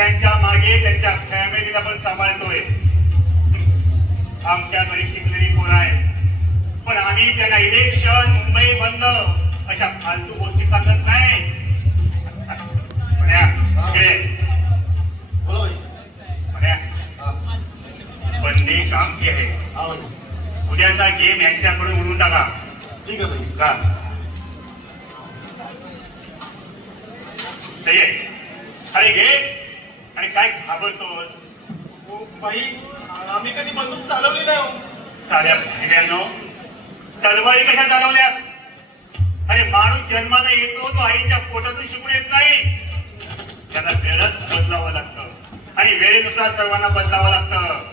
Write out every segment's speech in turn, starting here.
त्यांच्या मागे त्यांच्या फॅमिलीला पण सांभाळतोय. आमच्याकडे शिकलेली पोरं आहे, पण आम्ही त्यांना इलेक्शन, मुंबई बंद अशा फालतू गोष्टी सांगत नाही. बंदी काम की आहे. उद्याचा गेम यांच्याकडून उडून टाका. ठीक आहे भाई. का अरे घे. आणि काय घाबरतोस? भाई आम्ही कधी बंदूक चालवली नाही. साऱ्या भाड्यानो तलवारी कशा चालवल्या? अरे माणूस जन्माला येतो तो आईच्या पोटातून शिकून येत नाही. त्याला वेळच बदलावं लागतं आणि वेळेनुसार सर्वांना बदलावं लागतं.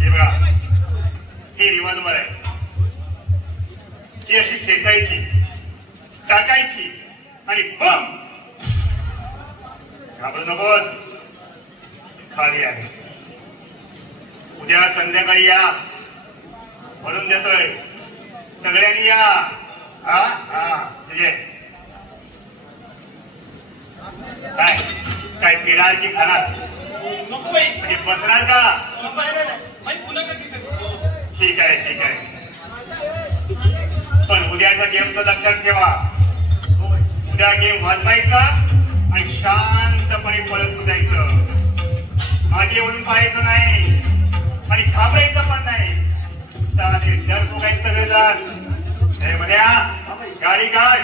हे बघा, ही रिव्हॉल्वर आहे. ही अशी खेचायची, टाकायची आणि बम. घाबरू नकोस, खाली आहे. उद्या संध्याकाळी या, भरून देतोय. सगळ्यांनी या. हा हा ठीक आहे. काय काय पिणार की खाणार? नको भाई. म्हणजे बसणार का? ठीक आहे ठीक आहे. पण उद्याचा गेमचं लक्षात ठेवा. उद्या गेम वाजवायचा आणि शांतपणे पळत सुटायचं. मागे वळून पाहायचं नाही आणि घाबरायचं पण नाही. साधे डर बघायचं सगळे जात. हे मध्ये गाडी काढ.